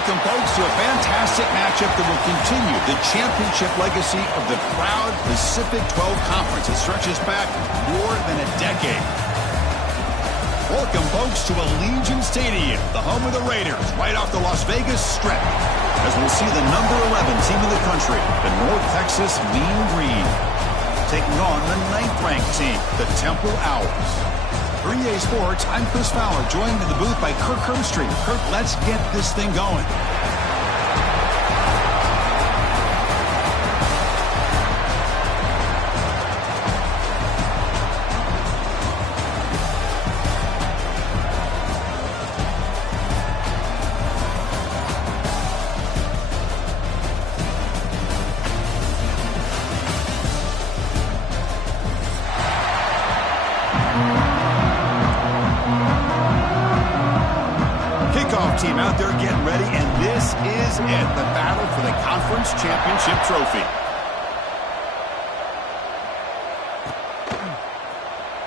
Welcome, folks, to a fantastic matchup that will continue the championship legacy of the proud Pacific 12 Conference. It stretches back more than a decade. Welcome, folks, to Allegiant Stadium, the home of the Raiders, right off the Las Vegas Strip, as we'll see the number 11 team in the country, the North Texas Mean Green, taking on the 9th-ranked team, the Temple Owls. For EA Sports, I'm Chris Fowler, joined in the booth by Kirk Herbstreit. Kirk, let's get this thing going. Team out there getting ready, and this is it, the battle for the conference championship trophy.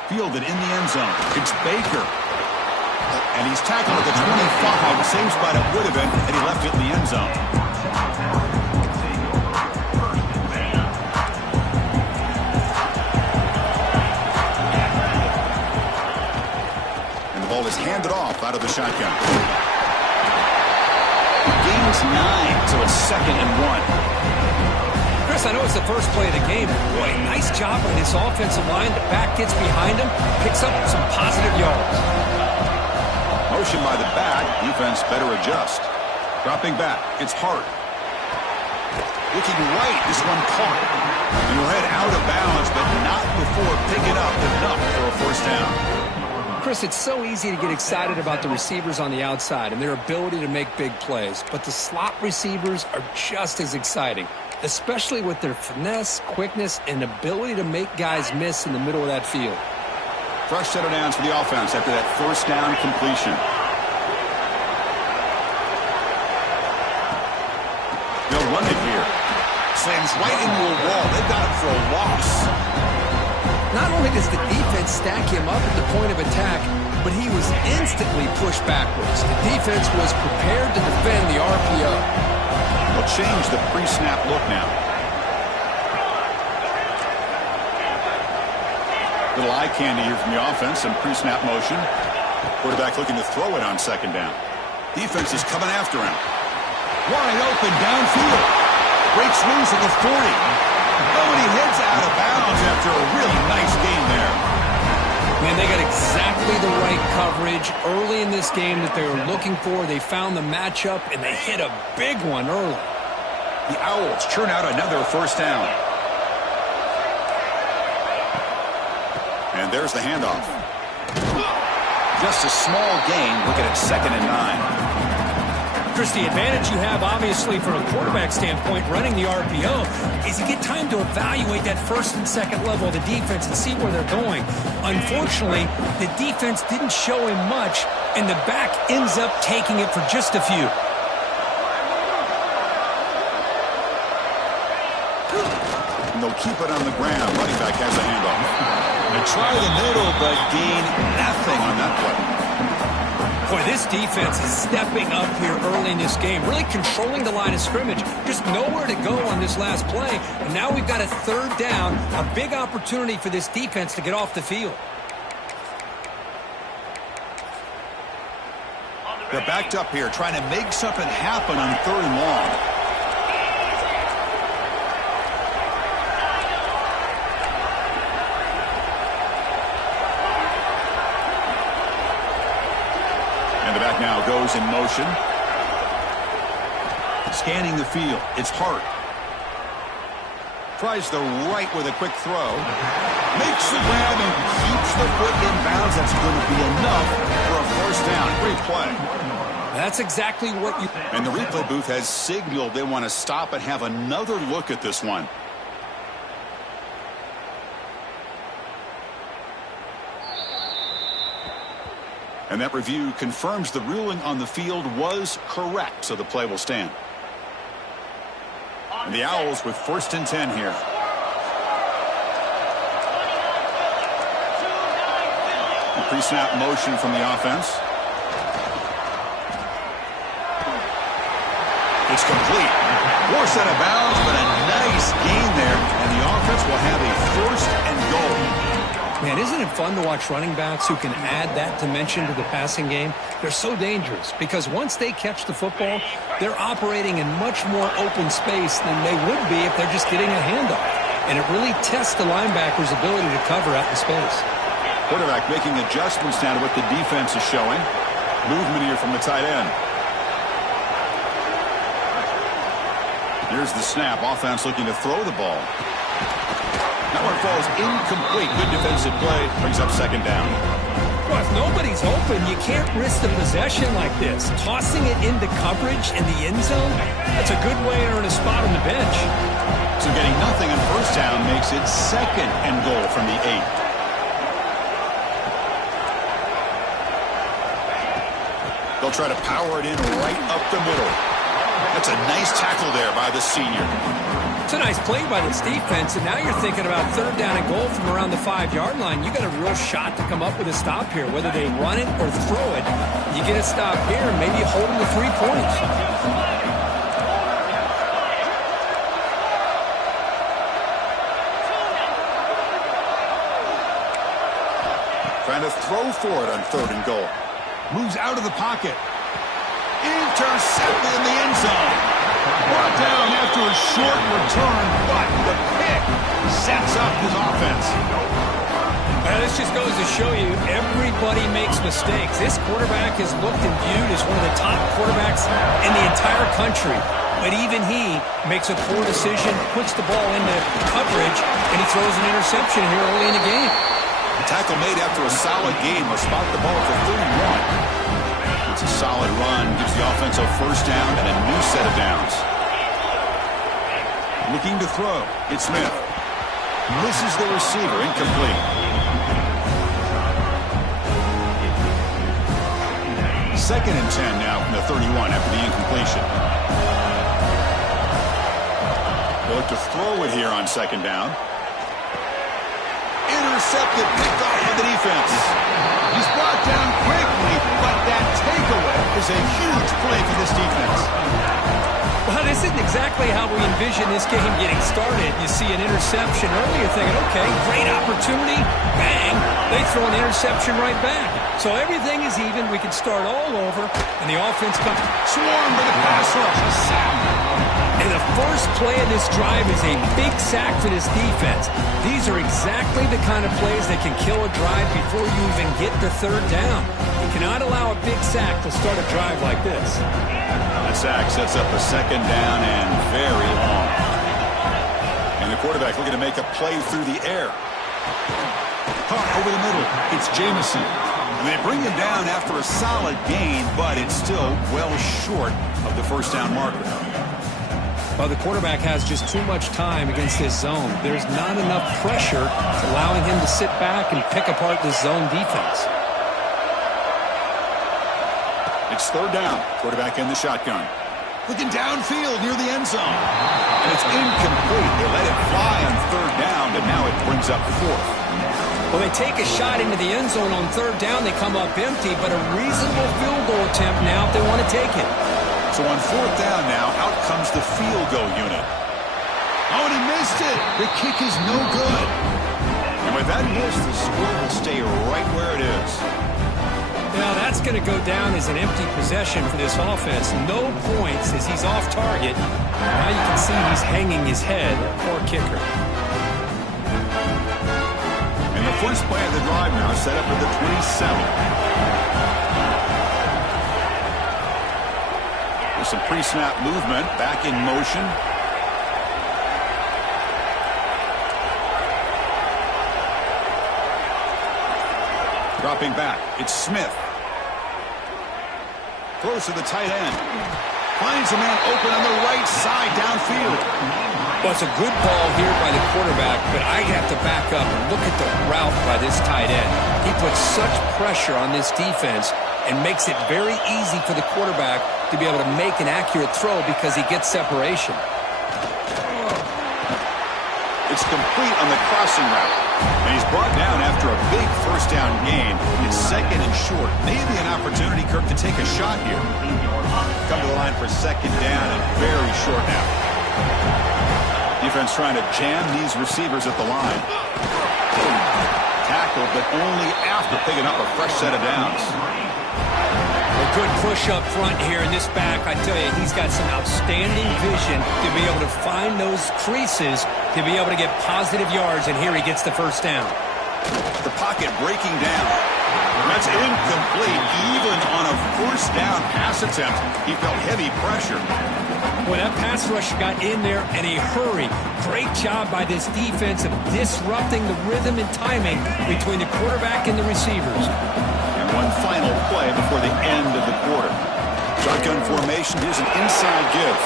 Fielded in the end zone. It's Baker. And he's tackled at the 25. Same spot it would have been had he left it in the end zone. And the ball is handed off out of the shotgun. Gains 9, so it's 2nd and 1. Chris, I know it's the first play of the game. Boy, nice job by this offensive line. The back gets behind him, picks up some positive yards. Motion by the back. Defense better adjust. Dropping back. It's Hart. Looking right. This one caught. And we'll head out of bounds, but not before picking up enough for a first down. Chris, it's so easy to get excited about the receivers on the outside and their ability to make big plays, but the slot receivers are just as exciting, especially with their finesse, quickness, and ability to make guys miss in the middle of that field. Fresh set of downs for the offense after that first down completion. They'll run it here. Slams right into a wall. They've got him for a loss. Not only does the defense stack him up at the point of attack, but he was instantly pushed backwards. The defense was prepared to defend the RPO. They'll change the pre-snap look now. Little eye candy here from the offense, some pre-snap motion. Quarterback looking to throw it on 2nd down. Defense is coming after him. Wide open downfield. Breaks loose at the 40. Oh, and he heads out of bounds after a really nice game there. Man, they got exactly the right coverage early in this game that they were looking for. They found the matchup, and they hit a big one early. The Owls churn out another first down. And there's the handoff. Just a small gain. Looking at 2nd and 9. Chris, the advantage you have, obviously, from a quarterback standpoint, running the RPO, is you get time to evaluate that 1st and 2nd level of the defense and see where they're going. Unfortunately, the defense didn't show him much, and the back ends up taking it for just a few. And they'll keep it on the ground. Running back has a handoff. They try the middle, but gain nothing on that play. Boy, this defense is stepping up here early in this game, really controlling the line of scrimmage. Just nowhere to go on this last play. And now we've got a 3rd down, a big opportunity for this defense to get off the field. They're backed up here, trying to make something happen on 3rd and long. Now goes in motion. Scanning the field. It's Hart. Tries the right with a quick throw. Makes the grab and keeps the foot in bounds. That's going to be enough for a first down. Great play. That's exactly what you... And the replay booth has signaled they want to stop and have another look at this one. And that review confirms the ruling on the field was correct, so the play will stand. And the Owls with 1st and 10 here. Pre-snap motion from the offense. It's complete. Forced out of bounds, but a nice gain there. And the offense will have a first and goal. Man, isn't it fun to watch running backs who can add that dimension to the passing game? They're so dangerous because once they catch the football, they're operating in much more open space than they would be if they're just getting a handoff. And it really tests the linebacker's ability to cover out in space. Quarterback making adjustments now to what the defense is showing. Movement here from the tight end. Here's the snap. Offense looking to throw the ball. That one falls incomplete. Good defensive play. Brings up second down. Well, if nobody's open, you can't risk the possession like this. Tossing it into coverage in the end zone, that's a good way to earn a spot on the bench. So getting nothing on first down makes it second and goal from the 8. They'll try to power it in right up the middle. That's a nice tackle there by the senior. It's a nice play by this defense, and now you're thinking about third down and goal from around the 5-yard line. You got a real shot to come up with a stop here, whether they run it or throw it. You get a stop here, maybe hold them to 3 points. Trying to throw for it on third and goal. Moves out of the pocket. Intercepted in the end zone. Brought down after a short return, but the pick sets up his offense. This just goes to show you everybody makes mistakes. This quarterback is looked and viewed as one of the top quarterbacks in the entire country. But even he makes a poor decision, puts the ball into coverage, and he throws an interception here early in the game. The tackle made after a solid game will spot the ball for 31. It's a solid run, gives the offense a first down and a new set of downs. Looking to throw, it's Smith. Misses the receiver, incomplete. Second and 10 now from the 31 after the incompletion. They'll look to throw it here on second down. Intercepted, picked off by the defense. He's brought down quickly, but that takeaway is a huge play for this defense. Well, this isn't exactly how we envision this game getting started. You see an interception earlier thinking, okay, great opportunity. Bang, they throw an interception right back. So everything is even. We can start all over, and the offense comes. Swarmed by the pass rush. A sack. And the first play of this drive is a big sack for this defense. These are exactly the kind of plays that can kill a drive before you even get to third down. You cannot allow a big sack to start a drive like this. That sack sets up a second down and very long. And the quarterback looking to make a play through the air. Caught over the middle. It's Jamison. And they bring him down after a solid gain, but it's still well short of the first down marker. Well, the quarterback has just too much time against this zone. There's not enough pressure allowing him to sit back and pick apart this zone defense. It's third down. Quarterback in the shotgun. Looking downfield near the end zone. And it's incomplete. They let it fly on third down, but now it brings up fourth. Well, they take a shot into the end zone on third down. They come up empty, but a reasonable field goal attempt now if they want to take it. So on fourth down now, out comes the field goal unit. Oh, and he missed it. The kick is no good. And with that miss, the score will stay right where it is. Now, that's going to go down as an empty possession for this offense. No points as he's off target. Now you can see he's hanging his head. Poor kicker. And the first play of the drive now set up at the 27. Some pre-snap movement, back in motion. Dropping back, it's Smith. Throws to the tight end. Finds a man open on the right side downfield. Well, it's a good ball here by the quarterback, but I have to back up and look at the route by this tight end. He puts such pressure on this defense and makes it very easy for the quarterback to be able to make an accurate throw because he gets separation. It's complete on the crossing route. And he's brought down after a big first down gain. It's second and short. Maybe an opportunity, Kirk, to take a shot here. Come to the line for second down and very short now. Defense trying to jam these receivers at the line. Tackle, but only after picking up a fresh set of downs. A good push up front here in this back. I tell you, he's got some outstanding vision to be able to find those creases, to be able to get positive yards, and here he gets the first down. The pocket breaking down. That's incomplete. Even on a first down pass attempt, he felt heavy pressure. Well, that pass rush got in there in a hurry. Great job by this defense of disrupting the rhythm and timing between the quarterback and the receivers. And one final play before the end of the quarter. Shotgun formation. Here's an inside give.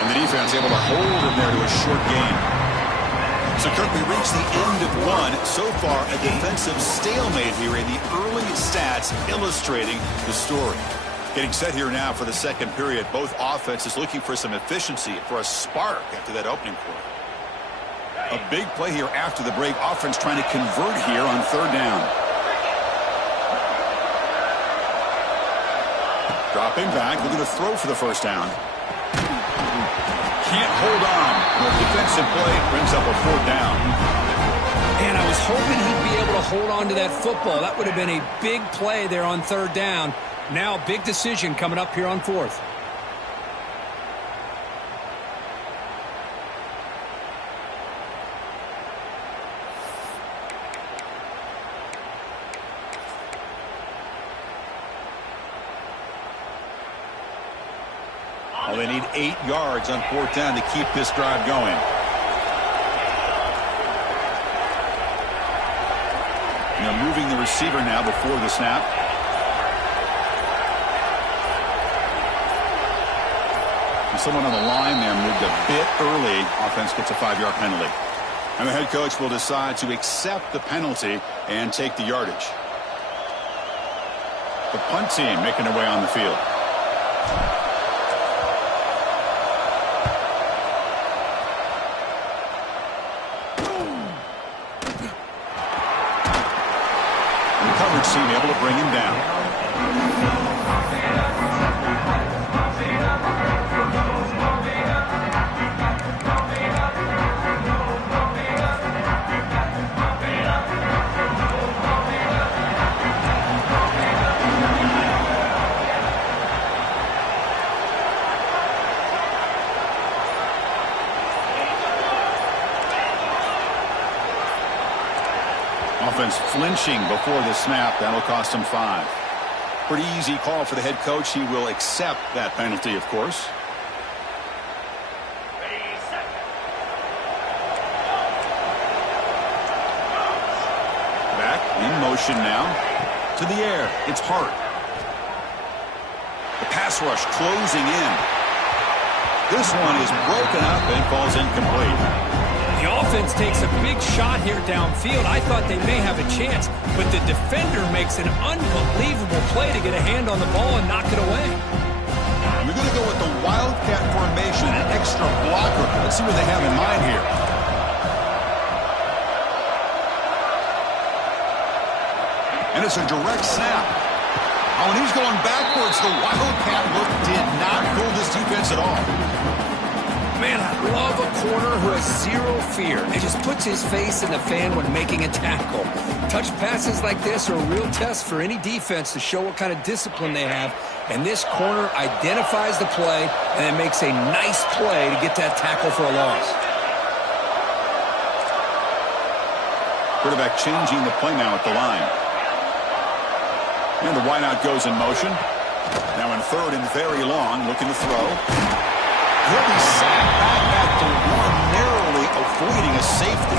And the defense able to hold him there to a short gain. So, Kirk, we reached the end of one. So far, a defensive stalemate here in the early stats illustrating the story. Getting set here now for the second period. Both offenses looking for some efficiency, for a spark after that opening quarter. A big play here after the break. Offense trying to convert here on third down. Dropping back, looking to throw for the first down. Can't hold on. The defensive play brings up a fourth down. And I was hoping he'd be able to hold on to that football. That would have been a big play there on third down. Now, big decision coming up here on fourth. Well, they need 8 yards on fourth down to keep this drive going. They're moving the receiver now before the snap. And someone on the line there moved a bit early. Offense gets a 5-yard penalty. And the head coach will decide to accept the penalty and take the yardage. The punt team making their way on the field. Team able to bring him down. Offense flinching before the snap. That'll cost him 5. Pretty easy call for the head coach. He will accept that penalty, of course. Back in motion now. To the air. It's Hart. The pass rush closing in. This one is broken up and falls incomplete. The offense takes a big shot here downfield. I thought they may have a chance, but the defender makes an unbelievable play to get a hand on the ball and knock it away. We're going to go with the Wildcat formation, an extra blocker. Let's see what they have in mind here. And it's a direct snap. Oh, and he's going backwards. The Wildcat look did not fool this defense at all. Man, I love a corner who has zero fear and just puts his face in the fan when making a tackle. Touch passes like this are a real test for any defense to show what kind of discipline they have. And this corner identifies the play and then makes a nice play to get that tackle for a loss. Quarterback changing the play now at the line. And the wideout goes in motion. Now in third and very long, looking to throw. He'll be sacked back at the one, narrowly avoiding a safety.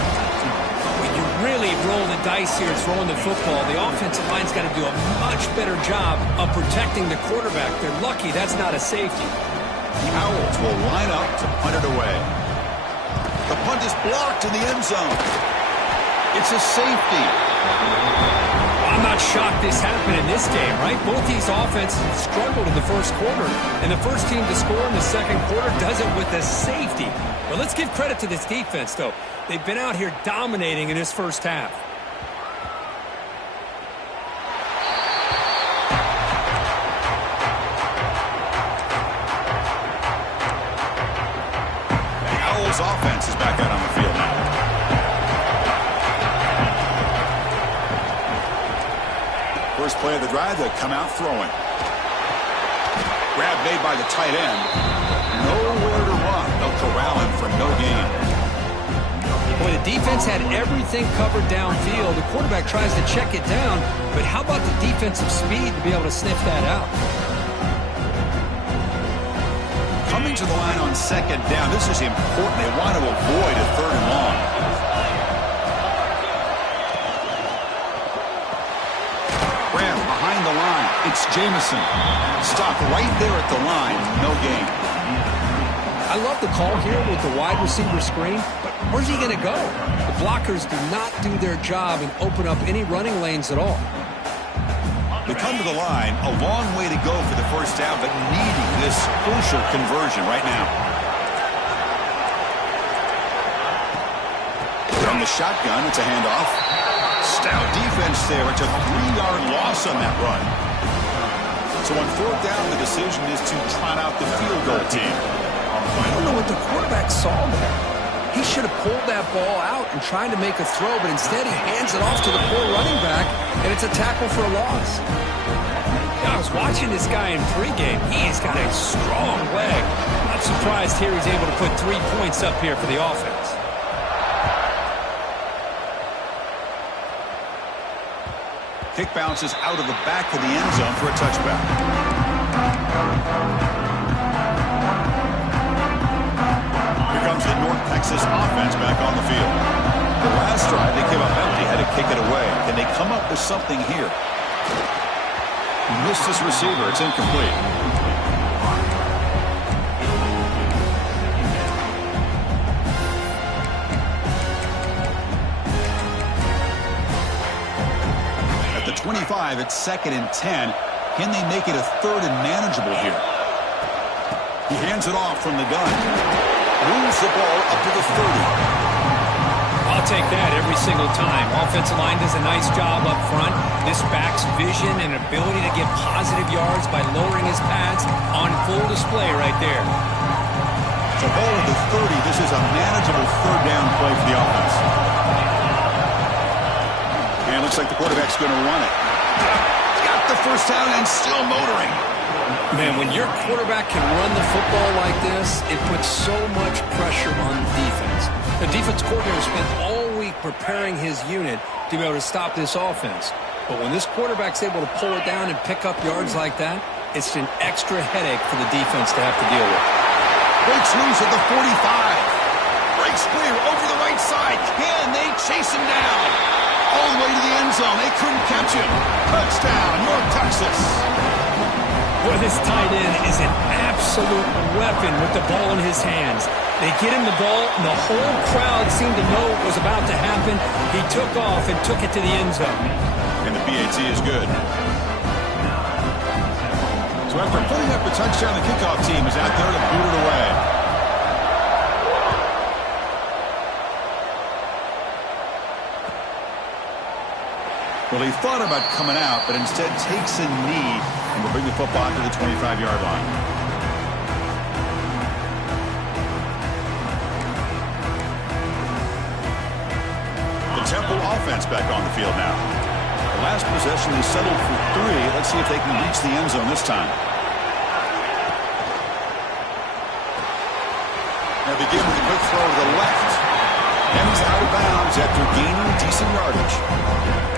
When you really roll the dice here throwing the football, the offensive line's got to do a much better job of protecting the quarterback. They're lucky that's not a safety. The Owls will line up to punt it away. The punt is blocked in the end zone. It's a safety. Wow, I'm not shocked this happened in this game, right? Both these offenses struggled in the first quarter, and the first team to score in the second quarter does it with a safety. But let's give credit to this defense, though. They've been out here dominating in this first half. The Owls offense is back out on the field now. First play of the drive, they'll come out throwing. Grab made by the tight end. Nowhere to run. They'll corral him for no gain. Boy, the defense had everything covered downfield. The quarterback tries to check it down, but how about the defensive speed to be able to sniff that out? Coming to the line on second down. This is important. They want to avoid a third and long. Graham behind the line. It's Jamison. Stopped right there at the line. No gain. I love the call here with the wide receiver screen, but where's he going to go? The blockers do not do their job and open up any running lanes at all. They come to the line, a long way to go for the first down, but needing this crucial conversion right now. From the shotgun, it's a handoff. Stout defense there. It's a 3-yard loss on that run. So on fourth down, the decision is to trot out the field goal team. I don't know what the quarterback saw there. He should have pulled that ball out and tried to make a throw, but instead he hands it off to the poor running back, and it's a tackle for a loss. Now, I was watching this guy in pregame. He has got a strong leg. Not surprised here he's able to put 3 points up here for the offense. Kick bounces out of the back of the end zone for a touchback. Here comes the North Texas offense back on the field. The last drive, they came up empty, had to kick it away. Can they come up with something here? He missed his receiver. It's incomplete. At the 25, it's 2nd and 10. Can they make it a 3rd and manageable here? He hands it off from the gun. Moves the ball up to the 30. I'll take that every single time. Offensive line does a nice job up front. This back's vision and ability to get positive yards by lowering his pads on full display right there. The ball at the 30. This is a manageable 3rd down play for the offense. And it looks like the quarterback's going to run it. Got the first down and still motoring. Man, when your quarterback can run the football like this, it puts so much pressure on the defense. The defense coordinator spent all week preparing his unit to be able to stop this offense. But when this quarterback's able to pull it down and pick up yards like that, it's an extra headache for the defense to have to deal with. Breaks loose at the 45. Breaks clear over the right side. Can they chase him down? All the way to the end zone. They couldn't catch him. Touchdown, North Texas. Boy, this tight end is an absolute weapon with the ball in his hands. They get him the ball, and the whole crowd seemed to know what was about to happen. He took off and took it to the end zone. And the PAT is good. So after putting up a touchdown, the kickoff team is out there to boot it away. Well, he thought about coming out, but instead takes a knee and will bring the football to the 25-yard line. The Temple offense back on the field now. The last possession, they settled for 3. Let's see if they can reach the end zone this time. Now begin with a quick throw to the left. And he's out of bounds after gaining decent yardage.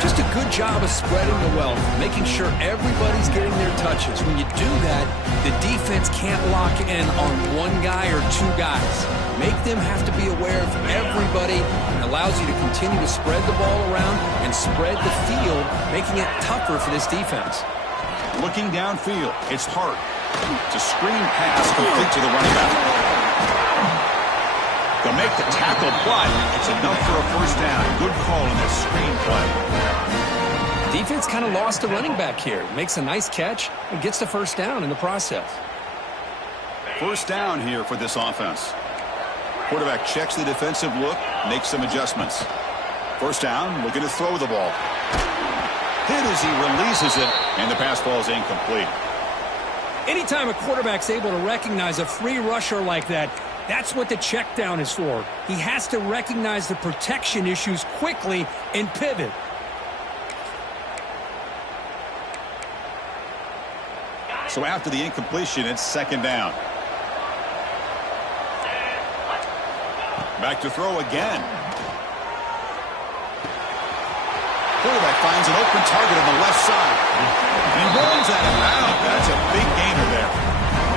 Just a good job of spreading the wealth, making sure everybody's getting their touches. When you do that, the defense can't lock in on one guy or 2 guys. Make them have to be aware of everybody, and allows you to continue to spread the ball around and spread the field, making it tougher for this defense. Looking downfield, it's Hart. It's a screen pass complete to the running back. They'll make the tackle, but it's enough for a first down. Good call on that screen play. Defense kind of lost the running back here. Makes a nice catch and gets the first down in the process. First down here for this offense. Quarterback checks the defensive look, makes some adjustments. First down, looking to throw the ball. Hit as he releases it, and the pass ball is incomplete. Anytime a quarterback's able to recognize a free rusher like that, that's what the check down is for. He has to recognize the protection issues quickly and pivot. So after the incompletion, it's second down. Back to throw again. Quarterback finds an open target on the left side. And runs at him out. That's a big gainer there.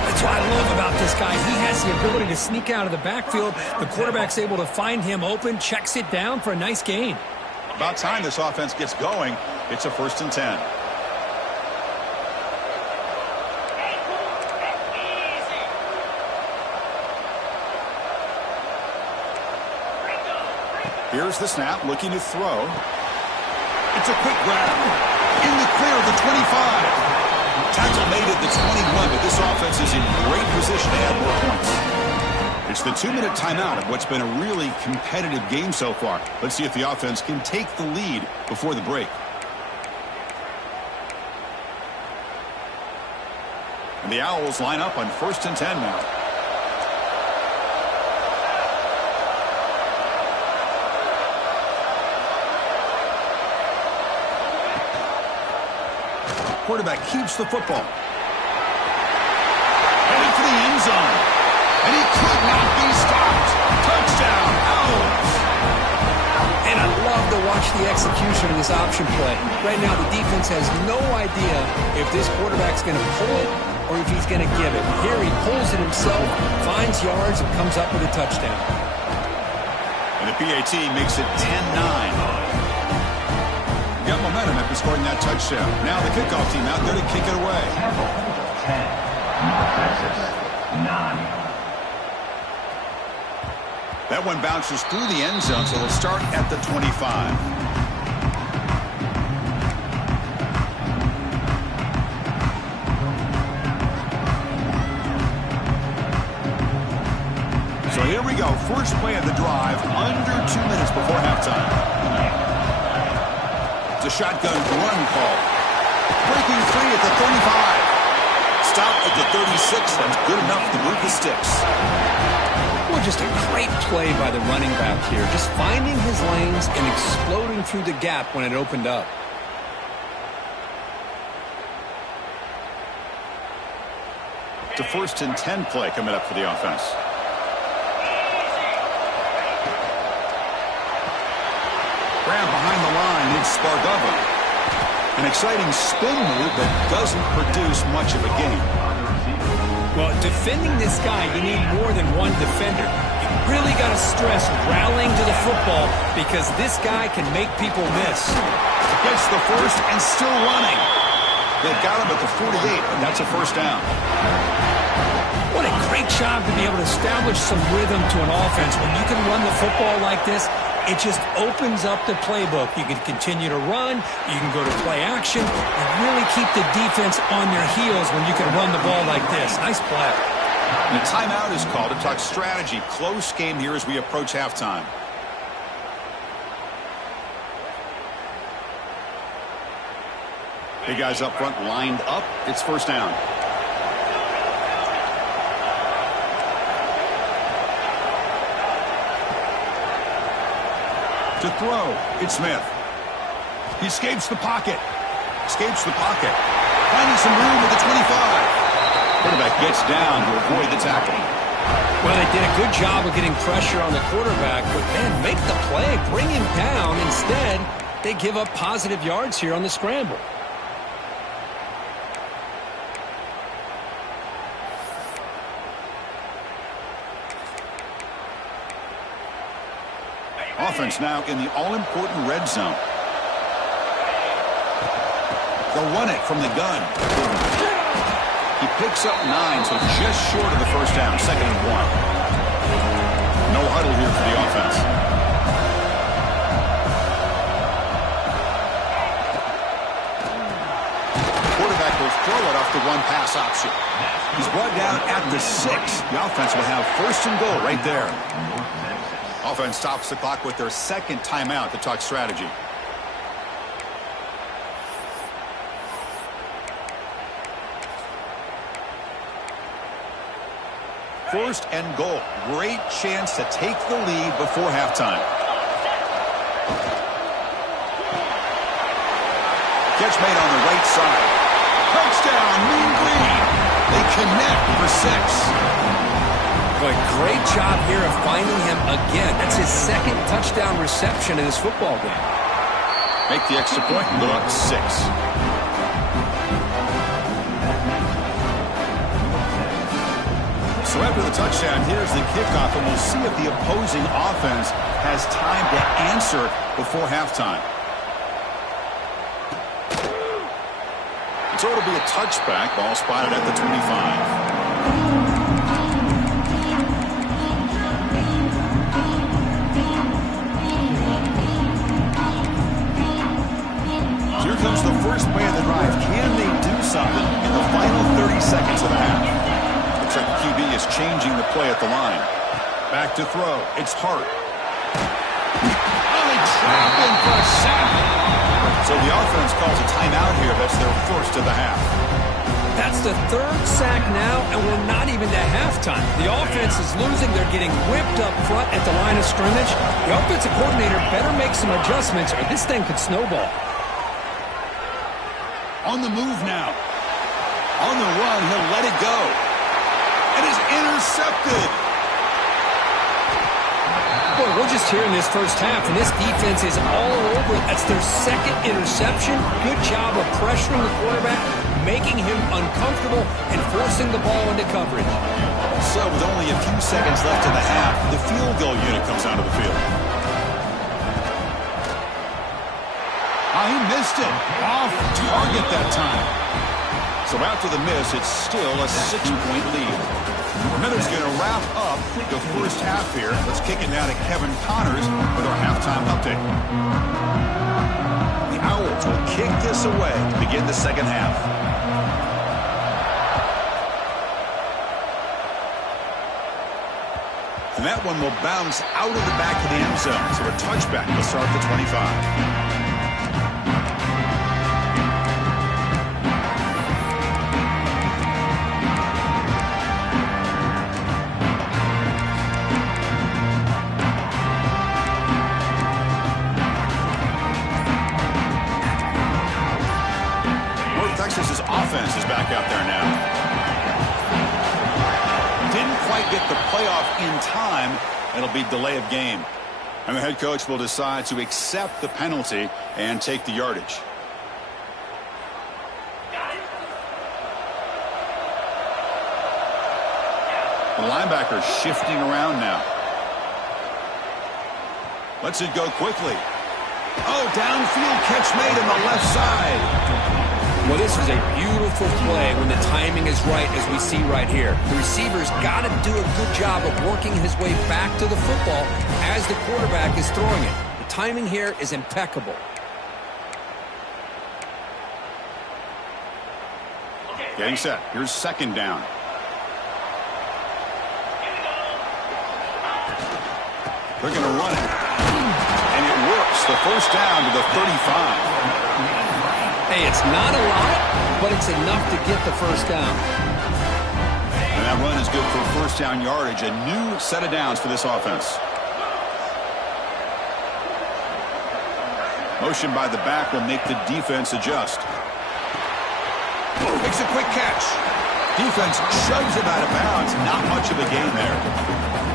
That's what I love about this guy. He has the ability to sneak out of the backfield. The quarterback's able to find him open, checks it down for a nice gain. About time this offense gets going. It's a 1st and 10. Here's the snap, looking to throw. It's a quick grab. In the clear of the 25. Tackle made at the 21, but this offense is in great position to add more points. It's the 2-minute timeout of what's been a really competitive game so far. Let's see if the offense can take the lead before the break. And the Owls line up on 1st and 10 now. Quarterback keeps the football. Heading for the end zone. And he could not be stopped. Touchdown, Owls. And I love to watch the execution of this option play. Right now, the defense has no idea if this quarterback's going to pull it or if he's going to give it. Here he pulls it himself, finds yards, and comes up with a touchdown. And the PAT makes it 10-9. Got momentum after scoring that touchdown. Now the kickoff team out there to kick it away. 10, Texas, 9. That one bounces through the end zone, so they'll start at the 25. So here we go. First play of the drive, under 2 minutes before halftime. A shotgun run call. Breaking free at the 35. Stop at the 36. That's good enough to move the sticks. Well, just a great play by the running back here. Just finding his lanes and exploding through the gap when it opened up. It's a 1st and 10 play coming up for the offense. Grab behind the line, it's Spargova. An exciting spin move that doesn't produce much of a gain. Well, defending this guy, you need more than one defender. You really got to stress rallying to the football because this guy can make people miss. Gets the first and still running. They've got him at the 48, and that's a 1st down. What a great job to be able to establish some rhythm to an offense. When you can run the football like this, it just opens up the playbook. You can continue to run. You can go to play action. And really keep the defense on their heels when you can run the ball like this. Nice play. And a timeout is called to talk strategy. Close game here as we approach halftime. Big guys up front lined up. It's 1st down. To throw, it's Smith. He escapes the pocket. Finding some room at the 25. Quarterback gets down to avoid the tackle. Well, they did a good job of getting pressure on the quarterback, but man, make the play, bring him down. Instead, they give up positive yards here on the scramble. Offense now in the all-important red zone. They'll run it from the gun. He picks up 9, so just short of the 1st down, 2nd and 1. No huddle here for the offense. pass option. He's brought down at the 6. The offense will have first and goal right there. Offense stops the clock with their second timeout to talk strategy. First and goal. Great chance to take the lead before halftime. Catch made on the right side. Touchdown, Mean Green. They connect for 6. Boy, great job here of finding him again. That's his second touchdown reception in this football game. Make the extra point and go up to 6. So after the touchdown, here's the kickoff, and we'll see if the opposing offense has time to answer before halftime. So it'll be a touchback. Ball spotted at the 25. Here comes the first play of the drive. Can they do something in the final 30 seconds of the half? Looks like the QB is changing the play at the line. Back to throw. It's Hart. They trap him for a sack. So the offense calls a timeout here. That's their first of the half. That's the third sack now, and we're not even to halftime. The offense is losing. They're getting whipped up front at the line of scrimmage. The offensive coordinator better make some adjustments, or this thing could snowball. On the move now. On the run, he'll let it go. It is intercepted. Boy, we're just here in this first half, and this defense is all over it. That's their second interception. Good job of pressuring the quarterback, making him uncomfortable, and forcing the ball into coverage. So with only a few seconds left in the half, the field goal unit comes out of the field. He missed it. Off target that time. So after the miss, it's still a 6-point lead. Miller's going to wrap up the first half here. Let's kick it now to Kevin Connors with our halftime update. The Owls will kick this away to begin the second half. And that one will bounce out of the back of the end zone. So a touchback will start the 25. Texas's offense is back out there now. Didn't quite get the playoff in time. It'll be delay of game. And the head coach will decide to accept the penalty and take the yardage. The linebacker shifting around now. Lets it go quickly. Oh, downfield catch made on the left side. Well, this is a beautiful play when the timing is right, as we see right here. The receiver's got to do a good job of working his way back to the football as the quarterback is throwing it. The timing here is impeccable. Getting set. Here's second down. They're going to run it. And it works. The first down to the 35. Hey, it's not a lot, but it's enough to get the first down. And that run is good for first down yardage. A new set of downs for this offense. Motion by the back will make the defense adjust. Makes a quick catch. Defense shoves it out of bounds. Not much of a gain there.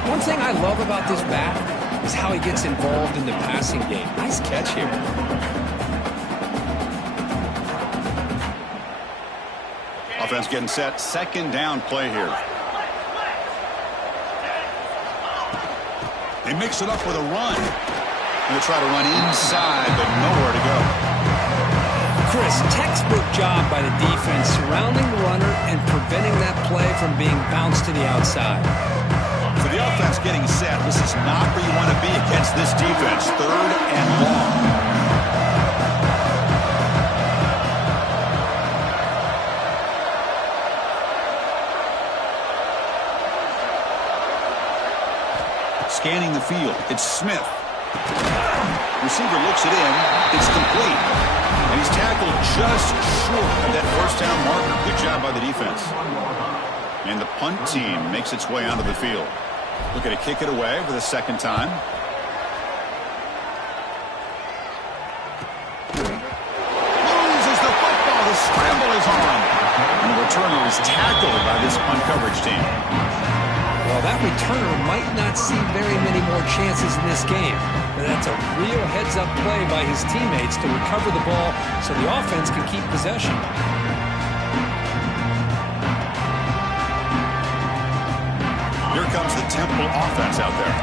One thing I love about this back is how he gets involved in the passing game. Nice catch here. Offense getting set. Second down play here. They mix it up with a run. Going to try to run inside, but nowhere to go. Chris, textbook job by the defense surrounding the runner and preventing that play from being bounced to the outside. For the offense getting set, this is not where you want to be against this defense. Third and long. Scanning the field, it's Smith. Receiver looks it in. It's complete. And he's tackled just short of that first down marker. Good job by the defense. And the punt team makes its way onto the field. Looking to kick it away for the second time. Loses the football. The scramble is on. And the returner is tackled by this punt coverage team. Well, that returner might not see very many more chances in this game. But that's a real heads-up play by his teammates to recover the ball so the offense can keep possession. Here comes the Temple offense out there.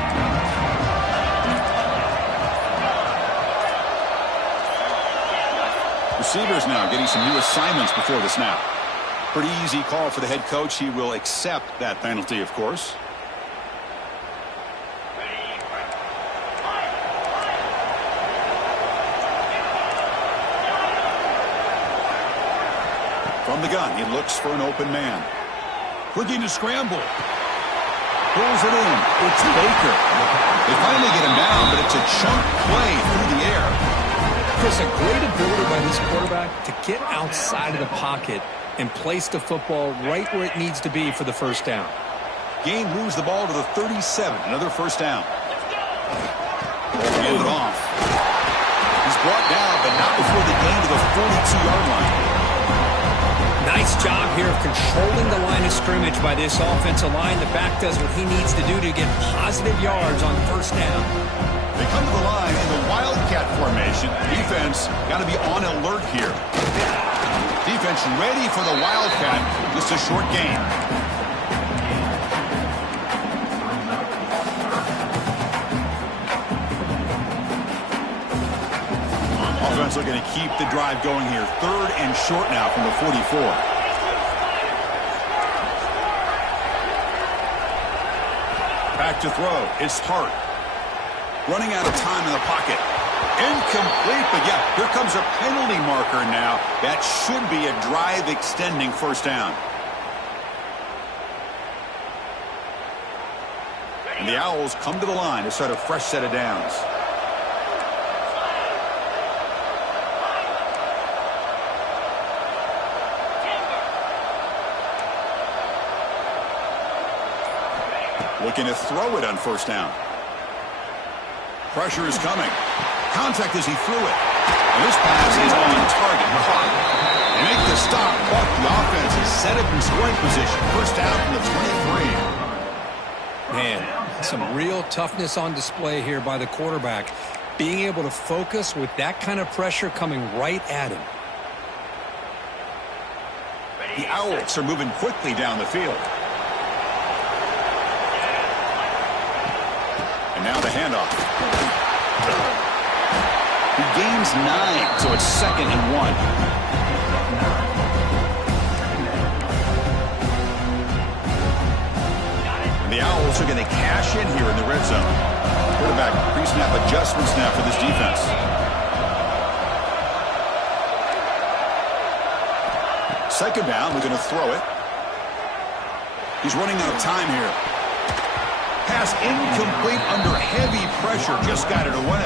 Receivers now getting some new assignments before the snap. Pretty easy call for the head coach. He will accept that penalty, of course. From the gun, he looks for an open man. Looking to scramble. Pulls it in. It's Baker. They finally get him down, but it's a chunk play through the air. Chris, a great ability by this quarterback to get outside of the pocket and place the football right where it needs to be for the first down. Gain moves the ball to the 37. Another first down. Hand it off. He's brought down, but not before the gain to the 42-yard line. Nice job here of controlling the line of scrimmage by this offensive line. The back does what he needs to do to get positive yards on first down. They come to the line in the Wildcat formation. Defense got to be on alert here. Defense ready for the Wildcat. Just a short gain. Offense looking to keep the drive going here. 3rd and short now from the 44. Back to throw. It's Hart. Running out of time in the pocket. Incomplete, but yeah, here comes a penalty marker now. That should be a drive-extending first down. And the Owls come to the line to start a fresh set of downs. Looking to throw it on first down. Pressure is coming. Contact as he threw it. And this pass is on target. They make the stop, but the offense is set up in scoring position. First down from the 23. Man, some real toughness on display here by the quarterback. Being able to focus with that kind of pressure coming right at him. The Owls are moving quickly down the field. And now the handoff. He gains 9, so it's 2nd and 1. And the Owls are going to cash in here in the red zone. Quarterback pre-snap adjustments now for this defense. Second down, we're going to throw it. He's running out of time here. Pass incomplete under heavy pressure. Just got it away.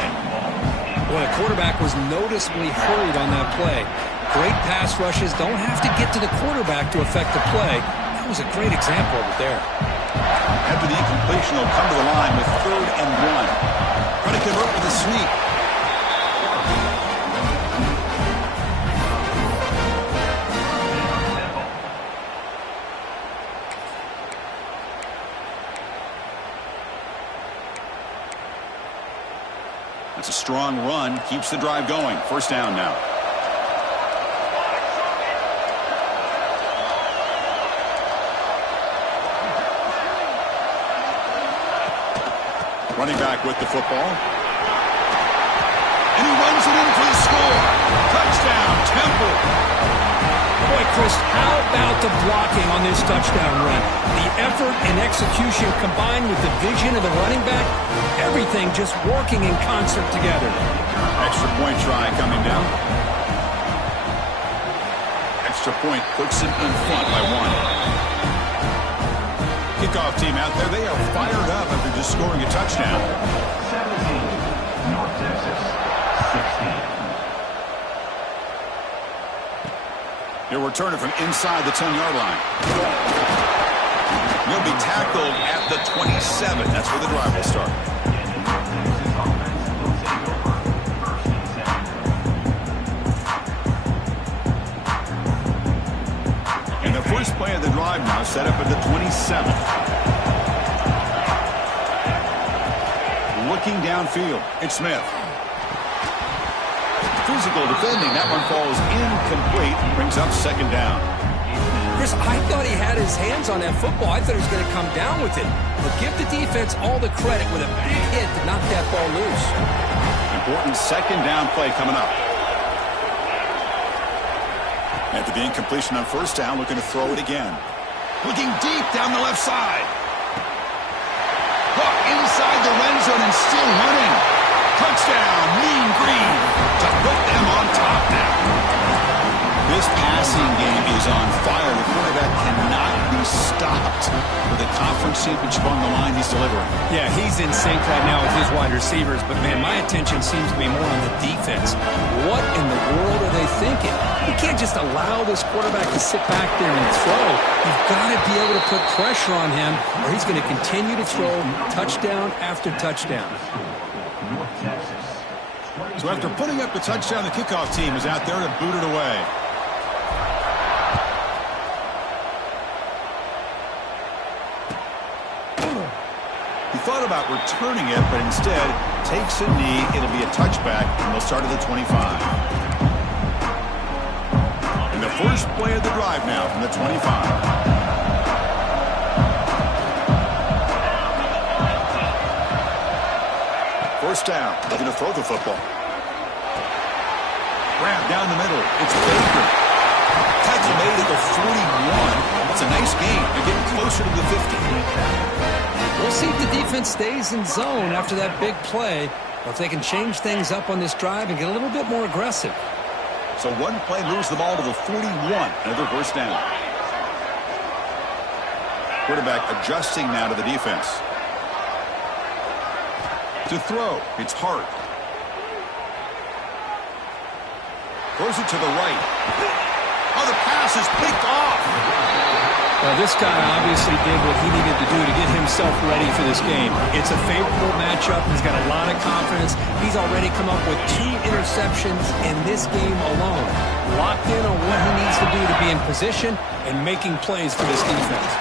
Boy, the quarterback was noticeably hurried on that play. Great pass rushes. Don't have to get to the quarterback to affect the play. That was a great example of it there. After the incompletion, they'll come to the line with 3rd and 1. Try to convert with a sweep. That's a strong run. Keeps the drive going. First down now. Running back with the football. And he runs it in for the score. Touchdown, Temple. Boy, Chris, how about the blocking on this touchdown run? The effort and execution combined with the vision of the running back, everything just working in concert together. Extra point try coming down. Extra point puts it in front by 1. Kickoff team out there, they are fired up after just scoring a touchdown. 17. North Texas, 16. He'll return it from inside the 10-yard line. He'll be tackled at the 27. That's where the drive will start. And the first play of the drive now set up at the 27. Looking downfield, it's Smith. Physical defending. That one falls incomplete. Brings up second down. Chris, I thought he had his hands on that football. I thought he was going to come down with it. But give the defense all the credit with a big hit to knock that ball loose. Important second down play coming up. After the incompletion on first down, looking to throw it again. Looking deep down the left side. Hook inside the red zone and still running. Touchdown, Mean Green, to put them on top now. This passing game is on fire. The quarterback cannot be stopped. With a conference championship on the line, he's delivering. Yeah, he's in sync right now with his wide receivers. But, man, my attention seems to be more on the defense. What in the world are they thinking? You can't just allow this quarterback to sit back there and throw. You've got to be able to put pressure on him, or he's going to continue to throw touchdown after touchdown. So after putting up the touchdown, the kickoff team is out there to boot it away. He thought about returning it, but instead takes a knee. It'll be a touchback, and they'll start at the 25. And the first play of the drive now from the 25. First down, looking to throw the football. Grab down the middle. It's Baker. Tackle made at the 41. That's a nice gain. They're getting closer to the 50. We'll see if the defense stays in zone after that big play, or if they can change things up on this drive and get a little bit more aggressive. So one play moves the ball to the 41. Another first down. Quarterback adjusting now to the defense. To throw, it's Hart. Throws it to the right. Oh, the pass is picked off. Well, this guy obviously did what he needed to do to get himself ready for this game. It's a favorable matchup. He's got a lot of confidence. He's already come up with 2 interceptions in this game alone. Locked in on what he needs to do to be in position and making plays for this defense.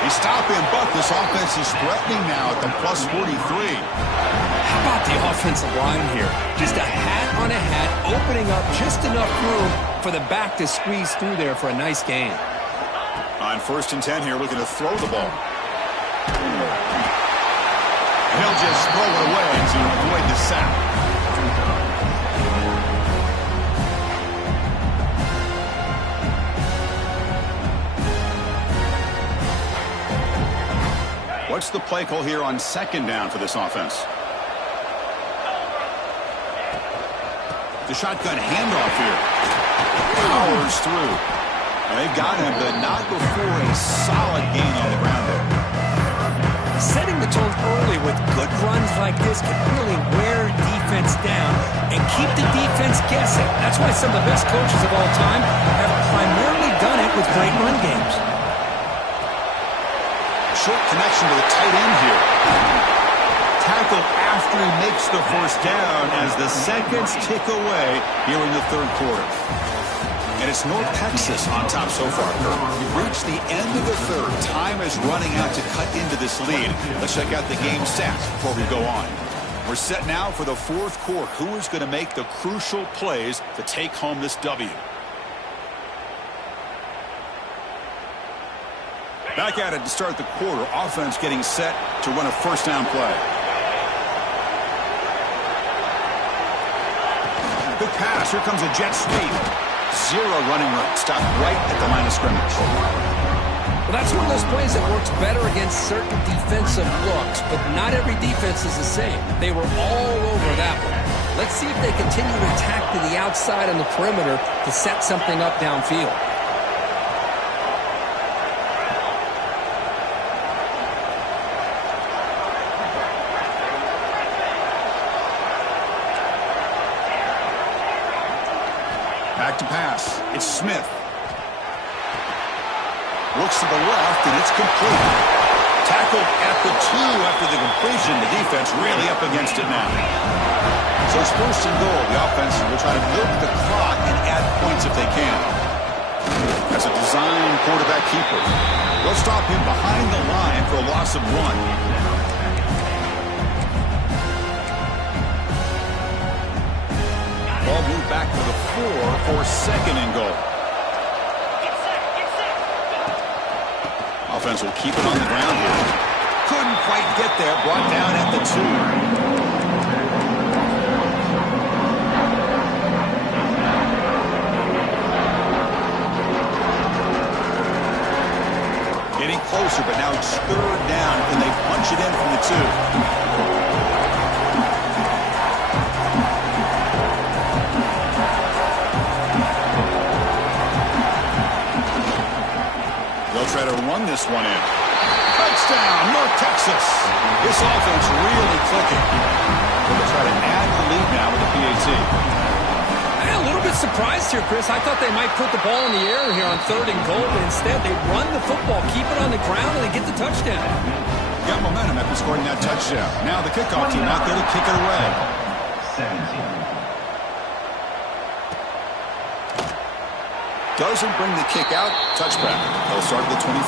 They stop him, but this offense is threatening now at the plus 43. How about the offensive line here? Just a hat on a hat, opening up just enough room for the back to squeeze through there for a nice gain. On 1st and 10 here, looking to throw the ball. And he'll just throw it away to avoid the sack. What's the play call here on 2nd down for this offense? The shotgun handoff here. Powers through. And they've got him, but not before a solid gain on the ground there. Setting the tone early with good runs like this can really wear defense down and keep the defense guessing. That's why some of the best coaches of all time have primarily done it with great run games. Short connection to the tight end here. Tackle after he makes the first down as the seconds tick away here in the 3rd quarter. And it's North Texas on top so far. We've reached the end of the 3rd. Time is running out to cut into this lead. Let's check out the game stats before we go on. We're set now for the 4th quarter. Who is going to make the crucial plays to take home this W? Back at it to start the quarter. Offense getting set to run a first down play. Good pass. Here comes a jet sweep. 0 running room. Stopped right at the line of scrimmage. Well, that's one of those plays that works better against certain defensive looks, but not every defense is the same. They were all over that one. Let's see if they continue to attack to the outside on the perimeter to set something up downfield. to pass. It's Smith. Looks to the left, and it's complete. Tackled at the 2 after the completion. The defense really up against it now. So it's first and goal. The offense will try to milk the clock and add points if they can. As a design quarterback keeper, they'll stop him behind the line for a loss of 1. Ball moved back to the 4 for second and goal. Offense will keep it on the ground here. Couldn't quite get there. Brought down at the 2. Getting closer, but now it's 3rd down. Can they punch it in from the 2? They'll try to run this one in. Touchdown, North Texas. This offense really clicking. They'll try to add the lead now with the PAT. I'm a little bit surprised here, Chris. I thought they might put the ball in the air here on 3rd and goal, but instead they run the football, keep it on the ground, and they get the touchdown. Got momentum after scoring that touchdown. Now the kickoff team out there to kick it away. 17. Doesn't bring the kick out. Touchback. They'll start at the 25.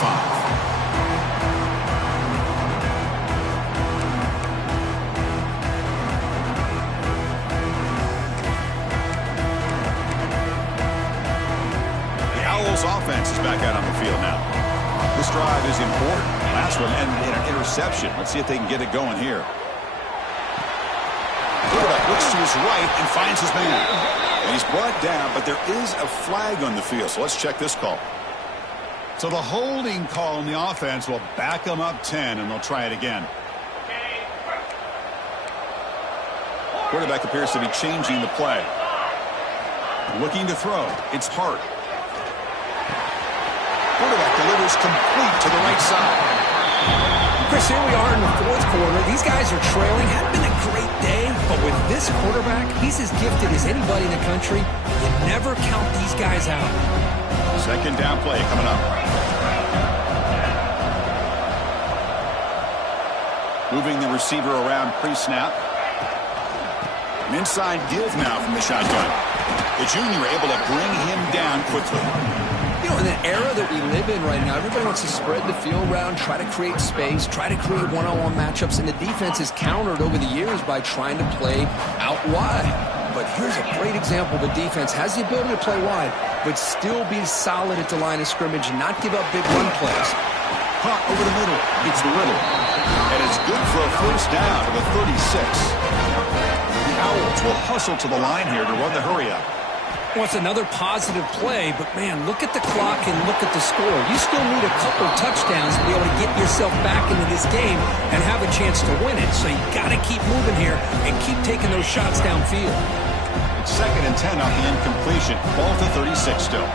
The Owls offense is back out on the field now. This drive is important. Last one ended in an interception. Let's see if they can get it going here. Quarterback looks to his right and finds his man. And he's brought down, but there is a flag on the field, so let's check this call. So the holding call on the offense will back them up 10, and they'll try it again. Quarterback appears to be changing the play. Looking to throw. It's Hart. Quarterback delivers complete to the right side. Chris, here we are in the 4th quarter. These guys are trailing. Hadn't been a great day, but with this quarterback, he's as gifted as anybody in the country. You never count these guys out. Second down play coming up. Moving the receiver around pre-snap. An inside give now from the shotgun. The junior able to bring him down quickly. You know, in the era that we live in right now, everybody wants to spread the field around, try to create space, try to create one-on-one matchups, and the defense is countered over the years by trying to play out wide. But here's a great example. The defense has the ability to play wide, but still be solid at the line of scrimmage and not give up big run plays. Caught over the middle. It's Little. And it's good for a first down to the 36. The Owls will hustle to the line here to run the hurry-up. Well, it's another positive play, but, man, look at the clock and look at the score. You still need a couple touchdowns to be able to get yourself back into this game and have a chance to win it. So you got to keep moving here and keep taking those shots downfield. It's 2nd and 10 on the incompletion. Ball to 36 still.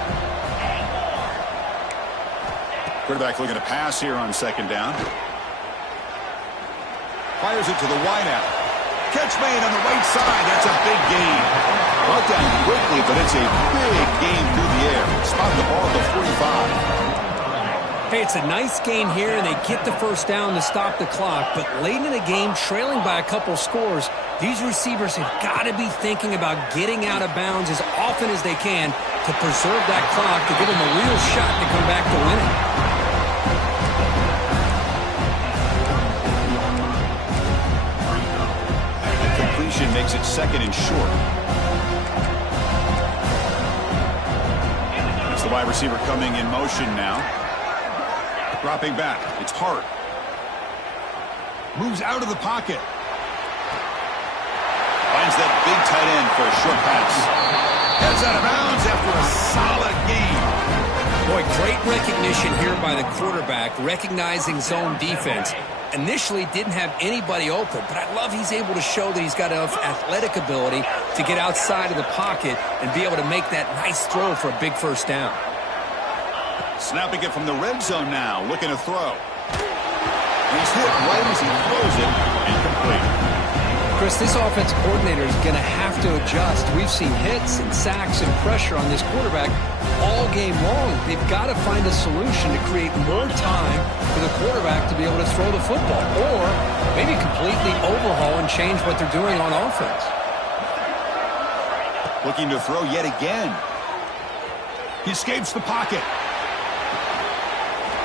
Quarterback looking to pass here on 2nd down. Fires it to the wideout. Catch made on the right side. That's a big gain. Brought down quickly, but it's a big gain through the air. Spot the ball at the 45. Hey, it's a nice gain here, and they get the first down to stop the clock. But late in the game, trailing by a couple scores, these receivers have got to be thinking about getting out of bounds as often as they can to preserve that clock, to give them a real shot to come back to win it. Makes it 2nd and short. It's the wide receiver coming in motion now. Dropping back. It's Hart. Moves out of the pocket. Finds that big tight end for a short pass. Heads out of bounds after a solid game. Boy, great recognition here by the quarterback, recognizing zone defense. Initially didn't have anybody open, but I love he's able to show that he's got enough athletic ability to get outside of the pocket and be able to make that nice throw for a big first down. Snapping it from the red zone now, looking to throw. And he's hit right as he throws it, incomplete. Chris, this offense coordinator is going to have to adjust. We've seen hits and sacks and pressure on this quarterback all game long. They've got to find a solution to create more time for the quarterback to be able to throw the football, or maybe completely overhaul and change what they're doing on offense. Looking to throw yet again. He escapes the pocket.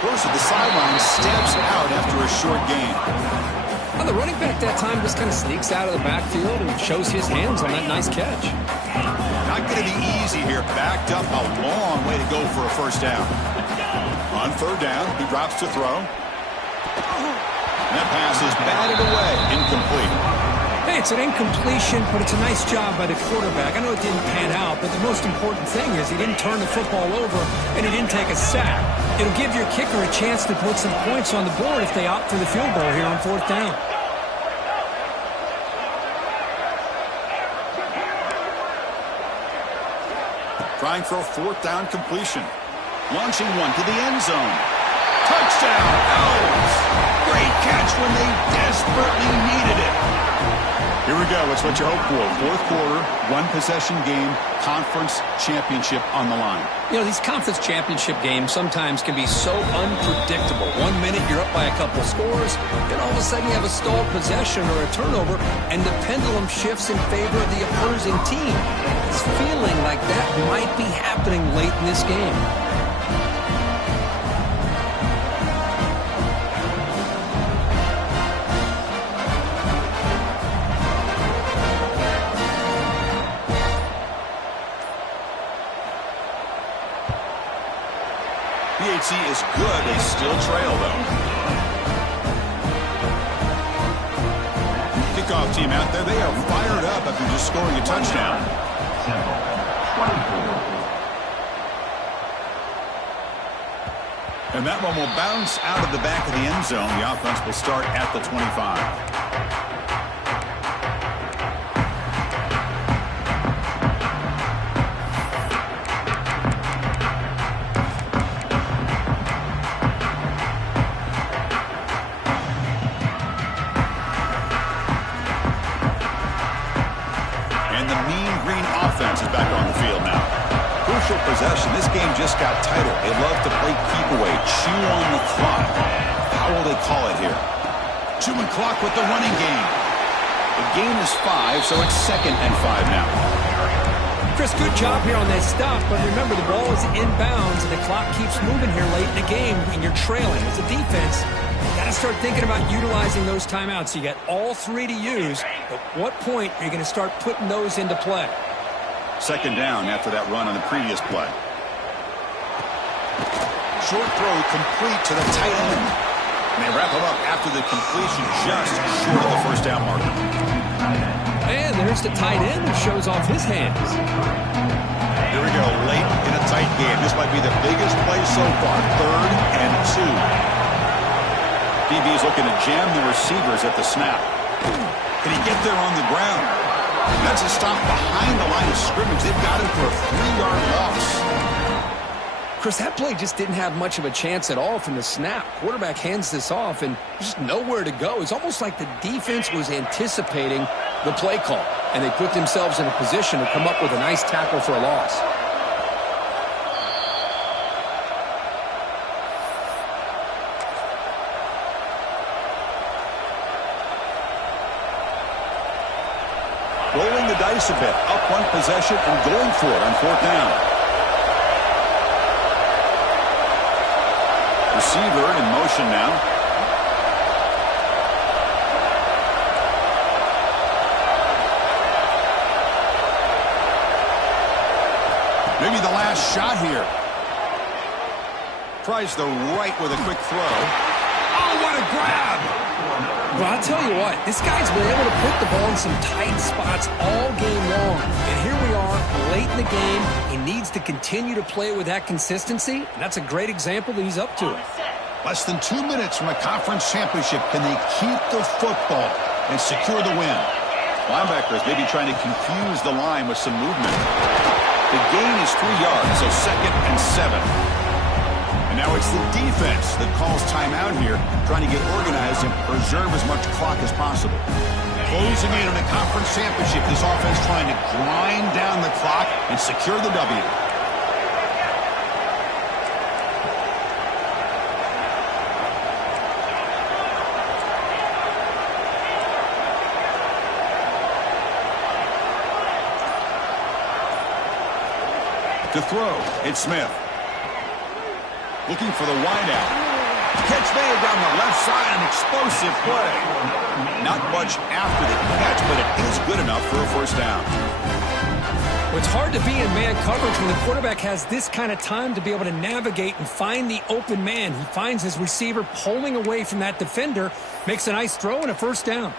Goes to the sideline, steps out after a short gain. Well, the running back that time just kind of sneaks out of the backfield and shows his hands on that nice catch. Not going to be easy here. Backed up a long way to go for a first down. On third down, he drops to throw. That pass is batted away. Incomplete. Hey, it's an incompletion, but it's a nice job by the quarterback. I know it didn't pan out, but the most important thing is he didn't turn the football over and he didn't take a sack. It'll give your kicker a chance to put some points on the board if they opt for the field goal here on fourth down. Trying for a fourth down completion. Launching one to the end zone. Touchdown, Owls! Great catch when they desperately needed it. Here we go. It's what you hope for. Fourth quarter, one-possession game, conference championship on the line. You know, these conference championship games sometimes can be so unpredictable. 1 minute you're up by a couple scores, then all of a sudden you have a stalled possession or a turnover, and the pendulum shifts in favor of the opposing team. It's feeling like that might be happening late in this game. PHC is good. They still trail, though. Kickoff team out there. They are fired up after just scoring a touchdown. And that one will bounce out of the back of the end zone. The offense will start at the 25. Is back on the field now. Crucial possession. This game just got tighter. They love to play keep away, chew on the clock. How will they call it here? Chewing clock with the running game. The gain is 5, so it's 2nd and 5 now. Chris, good job here on that stop, but remember the ball is inbounds and the clock keeps moving here late in the game and you're trailing. As a defense, you got to start thinking about utilizing those timeouts. You got all 3 to use. At what point are you going to start putting those into play? Second down after that run on the previous play. Short throw complete to the tight end. And they wrap him up after the completion just short of the first down marker. And there's the tight end that shows off his hands. Here we go, late in a tight game. This might be the biggest play so far. 3rd and 2. DB is looking to jam the receivers at the snap. Can he get there on the ground? That's a stop behind the line of scrimmage. They've got him for a 3-yard loss. Chris, that play just didn't have much of a chance at all from the snap. Quarterback hands this off and just nowhere to go. It's almost like the defense was anticipating the play call, and they put themselves in a position to come up with a nice tackle for a loss. Rolling the dice a bit, up one possession and going for it on fourth down. Receiver in motion now. Maybe the last shot here. Tries the right with a quick throw. Oh, what a grab! Well, I'll tell you what, this guy's been able to put the ball in some tight spots all game long. And here we are, late in the game. He needs to continue to play with that consistency. And that's a great example that he's up to it. Less than 2 minutes from a conference championship. Can they keep the football and secure the win? Linebackers maybe trying to confuse the line with some movement. The gain is 3 yards, so 2nd and 7. And Now it's the defense that calls timeout here, trying to get organized and preserve as much clock as possible. Closing in on a conference championship, this offense trying to grind down the clock and secure the W. To throw, it's Smith. Looking for the wideout. Catch made down the left side, an explosive play. Not much after the catch, but it is good enough for a first down. Well, it's hard to be in man coverage when the quarterback has this kind of time to be able to navigate and find the open man. He finds his receiver pulling away from that defender, makes a nice throw and a first down.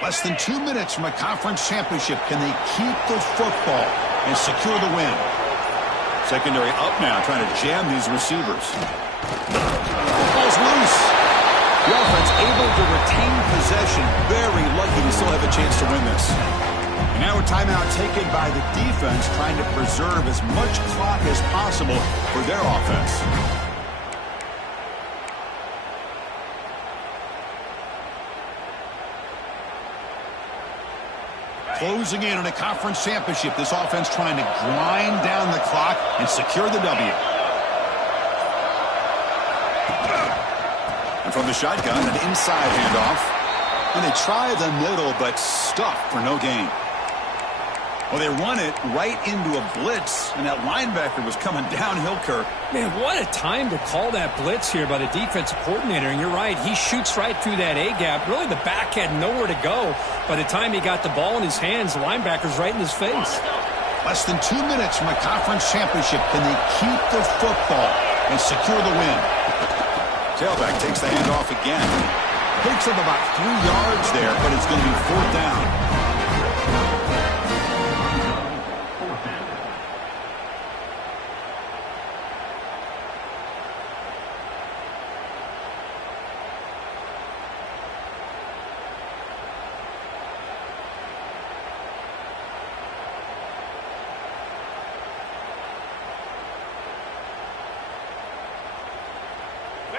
Less than 2 minutes from a conference championship. Can they keep the football and secure the win? Secondary up now, trying to jam these receivers. Ball's loose. The offense able to retain possession. Very lucky to still have a chance to win this. And now a timeout taken by the defense, trying to preserve as much clock as possible for their offense. Closing in on a conference championship, this offense trying to grind down the clock and secure the W. And from the shotgun, an inside handoff. And they try the middle, but stuffed for no gain. Well, they run it right into a blitz, and that linebacker was coming downhill, Kirk. Man, what a time to call that blitz here by the defensive coordinator. And you're right, he shoots right through that A-gap. Really, the back had nowhere to go. By the time he got the ball in his hands, the linebacker's right in his face. Less than 2 minutes from a conference championship. Can they keep the football and secure the win? Tailback takes the handoff again. Picks up about 3 yards there, but it's going to be fourth down.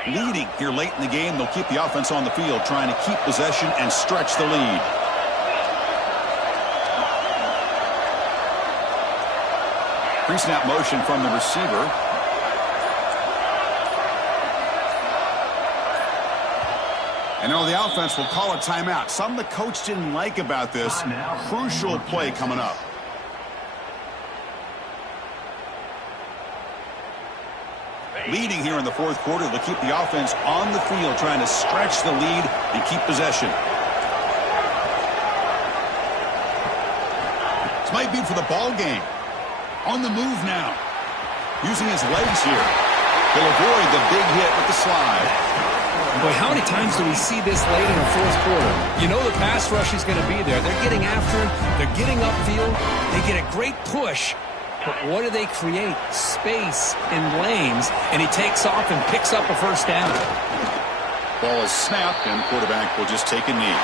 Leading here late in the game, they'll keep the offense on the field, trying to keep possession and stretch the lead. Pre-snap motion from the receiver. And now the offense will call a timeout. Something the coach didn't like about this. Crucial play coming up. Leading here in the fourth quarter, they'll keep the offense on the field, trying to stretch the lead and keep possession. This might be for the ball game. On the move now. Using his legs here. He'll avoid the big hit with the slide. Boy, how many times do we see this late in the fourth quarter? You know the pass rush is going to be there. They're getting after him. They're getting upfield. They get a great push. But what do they create? Space and lanes, and he takes off and picks up a first down. Ball is snapped, and quarterback will just take a knee.